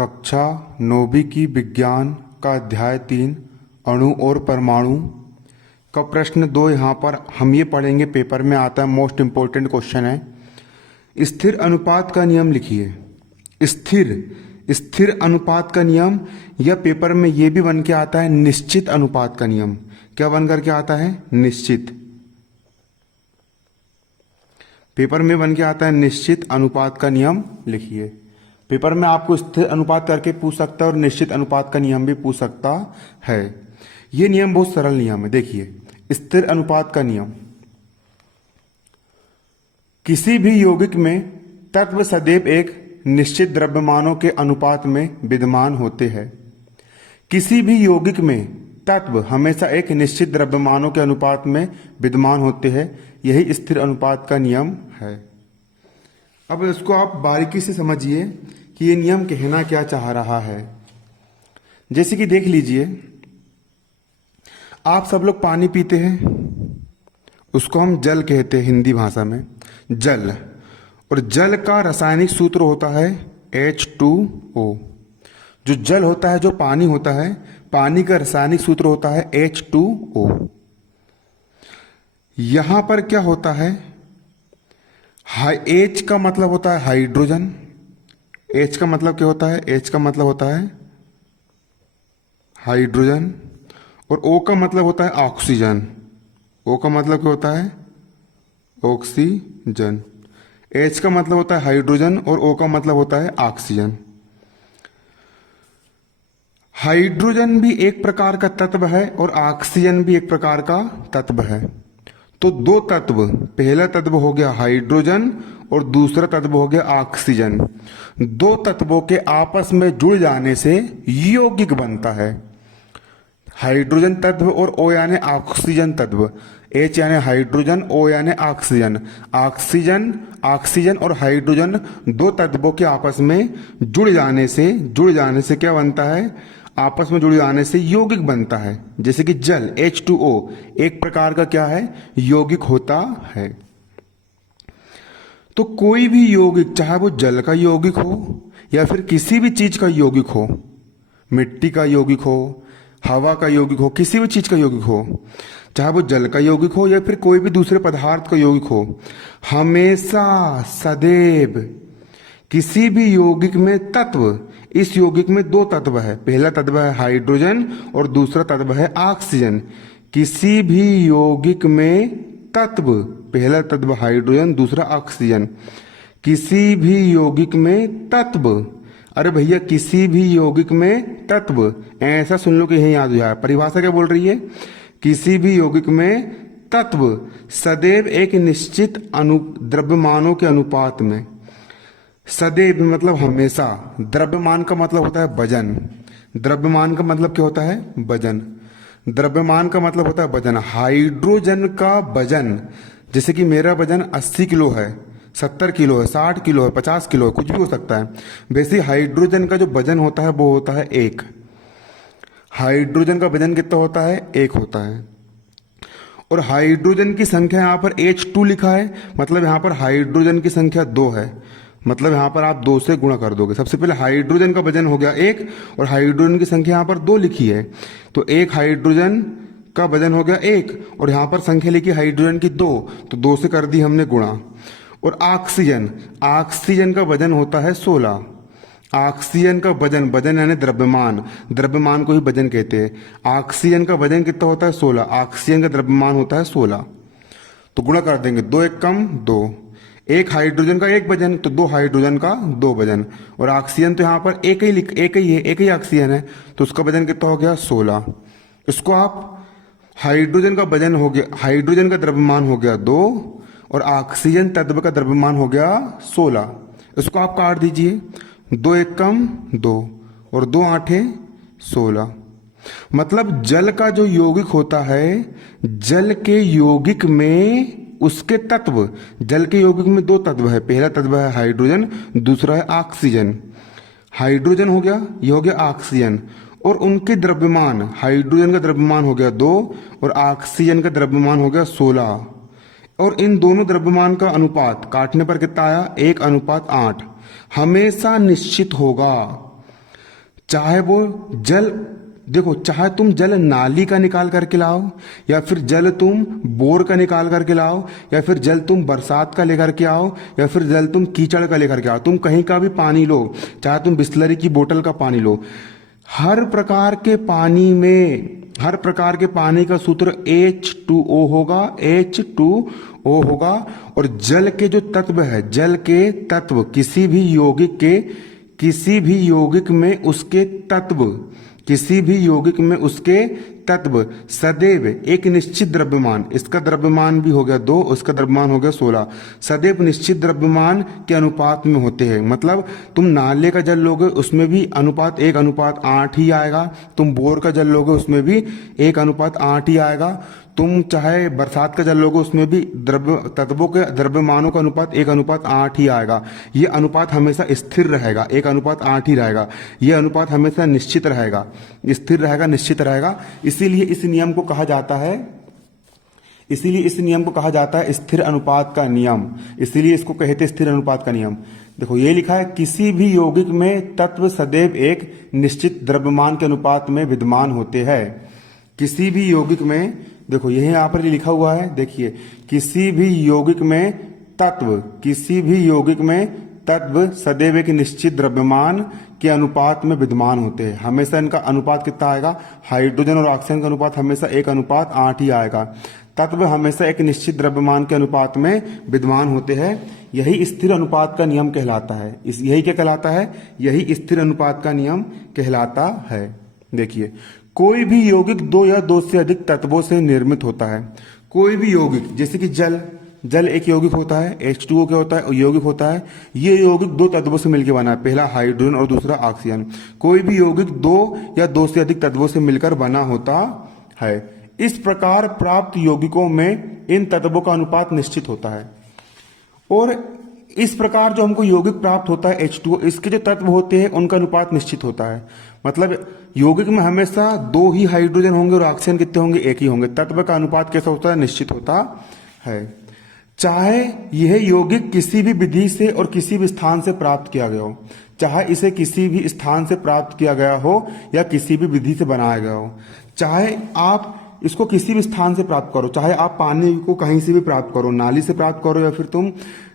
कक्षा 9वीं की विज्ञान का अध्याय 3 अणु और परमाणु का प्रश्न 2 यहाँ पर हम ये पढ़ेंगे। पेपर में आता है, मोस्ट इम्पोर्टेंट क्वेश्चन है। स्थिर अनुपात का नियम लिखिए। स्थिर अनुपात का नियम, या पेपर में ये भी बन के आता है निश्चित अनुपात का नियम। क्या बन करके आता है? निश्चित। पेपर में बन के आता है निश्चित अनुपात का नियम लिखिए। पेपर में आपको स्थिर अनुपात करके पूछ सकता है और निश्चित अनुपात का नियम भी पूछ सकता है। यह नियम बहुत सरल नियम है। देखिए, स्थिर अनुपात का नियम, किसी भी यौगिक में तत्व सदैव एक निश्चित द्रव्यमानों के अनुपात में विद्यमान होते हैं। किसी भी यौगिक में तत्व हमेशा एक निश्चित द्रव्यमानों के अनुपात में विद्यमान होते हैं। यही स्थिर अनुपात का नियम है। अब इसको आप बारीकी से समझिए कि ये नियम कहना क्या चाह रहा है। जैसे कि देख लीजिए, आप सब लोग पानी पीते हैं, उसको हम जल कहते हैं हिंदी भाषा में, जल। और जल का रासायनिक सूत्र होता है H2O। जो जल होता है, जो पानी होता है, पानी का रासायनिक सूत्र होता है H2O। यहां पर क्या होता है? H का मतलब होता है हाइड्रोजन। H का मतलब क्या होता है? H का मतलब होता है हाइड्रोजन। और O का मतलब होता है ऑक्सीजन। O का मतलब क्या होता है? ऑक्सीजन। H का मतलब होता है हाइड्रोजन और O का मतलब होता है ऑक्सीजन। हाइड्रोजन भी एक प्रकार का तत्व है और ऑक्सीजन भी एक प्रकार का तत्व है। तो दो तत्व, पहला तत्व हो गया हाइड्रोजन और दूसरा तत्व हो गया ऑक्सीजन। दो तत्वों के आपस में जुड़ जाने से यौगिक बनता है। हाइड्रोजन तत्व और O यानी ऑक्सीजन तत्व। H यानी हाइड्रोजन, O यानी ऑक्सीजन। ऑक्सीजन और हाइड्रोजन दो तत्वों के आपस में जुड़ जाने से क्या बनता है? आपस में जुड़ जाने से यौगिक बनता है। जैसे कि जल H2O एक प्रकार का क्या है? यौगिक होता है। तो कोई भी यौगिक, चाहे वो जल का यौगिक हो या फिर किसी भी चीज का यौगिक हो, मिट्टी का यौगिक हो, हवा का यौगिक हो, किसी भी चीज का यौगिक हो, चाहे वो जल का यौगिक हो या फिर कोई भी दूसरे पदार्थ का यौगिक हो, हमेशा सदैव किसी भी यौगिक में तत्व, इस यौगिक में दो तत्व है। पहला तत्व है हाइड्रोजन और दूसरा तत्व है ऑक्सीजन। किसी भी यौगिक में तत्व, पहला तत्व हाइड्रोजन, दूसरा ऑक्सीजन। किसी भी यौगिक में तत्व, अरे भैया किसी भी यौगिक में तत्व, ऐसा सुन लो कि यही याद हो जाए। परिभाषा क्या बोल रही है? किसी भी यौगिक में तत्व सदैव एक निश्चित द्रव्यमानों के अनुपात में। सदैव मतलब हमेशा। द्रव्यमान का मतलब होता है वजन। द्रव्यमान का मतलब क्या होता है? वजन। द्रव्यमान का मतलब होता है वजन। हाइड्रोजन का वजन, जैसे कि मेरा वजन 80 किलो है, 70 किलो है, 60 किलो है, 50 किलो है, कुछ भी हो सकता है। वैसे हाइड्रोजन का जो वजन होता है वो होता है 1। हाइड्रोजन का वजन कितना होता है? 1 होता है। और हाइड्रोजन की संख्या यहाँ पर H2 लिखा है, मतलब यहाँ पर हाइड्रोजन की संख्या 2 है। मतलब यहाँ पर आप 2 से गुणा कर दोगे। सबसे पहले हाइड्रोजन का वजन हो गया 1 और हाइड्रोजन की संख्या यहाँ पर 2 लिखी है, तो एक हाइड्रोजन का वजन हो गया 1 और यहाँ पर संख्या लिखी हाइड्रोजन की 2, तो 2 से कर दी हमने गुणा। और ऑक्सीजन का वजन होता है 16। ऑक्सीजन का वजन यानी द्रव्यमान को ही वजन कहते हैं। ऑक्सीजन का वजन कितना होता है? 16। ऑक्सीजन का द्रव्यमान होता है 16, तो गुणा कर देंगे। 2 1 कम 2। एक हाइड्रोजन का 1 वजन, तो 2 हाइड्रोजन का 2 वजन। और ऑक्सीजन तो यहाँ पर एक ही ऑक्सीजन है, तो उसका वजन कितना हो गया? 16। इसको आप हाइड्रोजन का वजन हो गया, हाइड्रोजन का द्रव्यमान हो गया 2 और ऑक्सीजन तत्व का द्रव्यमान हो गया 16। इसको आप काट दीजिए। 2 1 कम 2 और 2 8 16। मतलब जल का जो यौगिक होता है, जल के यौगिक में उसके तत्व, जल के यौगिक में 2 तत्व है। पहला तत्व है हाइड्रोजन, दूसरा है ऑक्सीजन। हाइड्रोजन हो गया, ये हो गया ऑक्सीजन। और उनके द्रव्यमान, हाइड्रोजन का द्रव्यमान हो गया 2 और ऑक्सीजन का द्रव्यमान हो गया 16। और इन दोनों द्रव्यमान का अनुपात काटने पर कितना आया? 1:8 हमेशा निश्चित होगा। चाहे वो जल, देखो, चाहे तुम जल नाली का निकाल करके लाओ, या फिर जल तुम बोर का निकाल करके लाओ, या फिर जल तुम बरसात का लेकर के आओ, या फिर जल तुम कीचड़ का लेकर के आओ, तुम कहीं का भी पानी लो, चाहे तुम बिस्लरी की बोतल का पानी लो, हर प्रकार के पानी में, हर प्रकार के पानी का सूत्र H2O होगा, H2O होगा। और जल के जो तत्व है, जल के तत्व किसी भी यौगिक के, किसी भी यौगिक में उसके तत्व, किसी भी यौगिक में उसके तत्व सदैव एक निश्चित द्रव्यमान, इसका द्रव्यमान भी हो गया 2, उसका द्रव्यमान हो गया 16, सदैव निश्चित द्रव्यमान के अनुपात में होते हैं। मतलब तुम नाले का जल लोगे उसमें भी अनुपात 1:8 ही आएगा, तुम बोर का जल लोगे उसमें भी 1:8 ही आएगा, तुम चाहे बरसात का जल लोगे उसमें भी द्रव्य तत्वों के द्रव्यमानों का अनुपात 1:8 ही आएगा। ये अनुपात हमेशा स्थिर रहेगा, 1:8 ही रहेगा। ये अनुपात हमेशा निश्चित रहेगा, स्थिर रहेगा, निश्चित रहेगा। इसीलिए इस नियम को कहा जाता है, इसीलिए इस नियम को कहा जाता है स्थिर अनुपात का नियम, इसीलिए इसको कहते हैं स्थिर अनुपात का नियम। देखो ये लिखा है, किसी भी यौगिक में तत्व सदैव एक निश्चित द्रव्यमान के अनुपात में विद्यमान होते हैं। किसी भी यौगिक में, देखो यही यहां पर लिखा हुआ है, देखिए, किसी भी यौगिक में तत्व, किसी भी यौगिक में तत्व सदैव एक निश्चित द्रव्यमान के अनुपात में विद्यमान होते हैं। हमेशा इनका अनुपात कितना आएगा, हाइड्रोजन और ऑक्सीजन का अनुपात हमेशा 1:8 ही आएगा। तत्व हमेशा एक निश्चित द्रव्यमान के अनुपात में विद्यमान होते हैं। यही स्थिर अनुपात का नियम कहलाता है। यही क्या कहलाता है, यही स्थिर अनुपात का नियम कहलाता है। देखिए, कोई भी यौगिक 2 या 2 से अधिक तत्वों से निर्मित होता है। कोई भी यौगिक, जैसे कि जल एक यौगिक होता है, H2O क्या होता है, यौगिक होता है। ये यौगिक 2 तत्वों से मिलकर बना है, पहला हाइड्रोजन और दूसरा ऑक्सीजन। कोई भी यौगिक 2 या 2 से अधिक तत्वों से मिलकर बना होता है। इस प्रकार प्राप्त यौगिकों में इन तत्वों का अनुपात निश्चित होता है। और इस प्रकार जो हमको यौगिक प्राप्त होता है H2O, इसके जो तत्व होते हैं उनका अनुपात निश्चित होता है। मतलब यौगिक में हमेशा 2 ही हाइड्रोजन होंगे और ऑक्सीजन कितने होंगे, 1 ही होंगे। तत्व का अनुपात कैसा होता है, निश्चित होता है। चाहे यह यौगिक किसी भी विधि से और किसी भी स्थान से प्राप्त किया गया हो, चाहे इसे किसी भी स्थान से प्राप्त किया गया हो या किसी भी विधि से बनाया गया हो, चाहे आप इसको किसी भी स्थान से प्राप्त करो, चाहे आप पानी को कहीं से भी प्राप्त करो, नाली से प्राप्त करो, या फिर तुम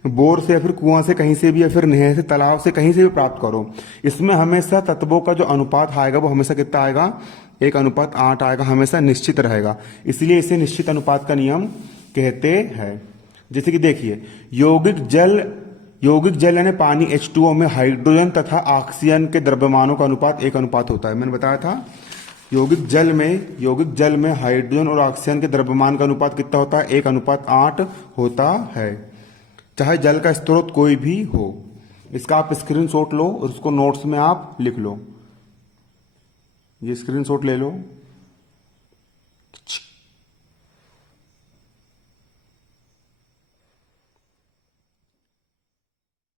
बोर से या फिर कुआं से कहीं से भी, या फिर नहर से, तालाब से, कहीं से भी प्राप्त करो, इसमें हमेशा तत्वों का जो अनुपात आएगा वो हमेशा कितना आएगा, 1:8 आएगा, हमेशा निश्चित रहेगा। इसलिए इसे निश्चित अनुपात का नियम कहते हैं। जैसे कि देखिए, यौगिक जल यानी पानी H2O में हाइड्रोजन तथा ऑक्सीजन के द्रव्यमानों का अनुपात 1:8 होता है। मैंने बताया था यौगिक जल में हाइड्रोजन और ऑक्सीजन के द्रव्यमान का अनुपात कितना होता है, 1:8 होता है। चाहे जल का स्रोत कोई भी हो। इसका आप स्क्रीनशॉट लो और उसको नोट्स में आप लिख लो। ये स्क्रीनशॉट ले लो।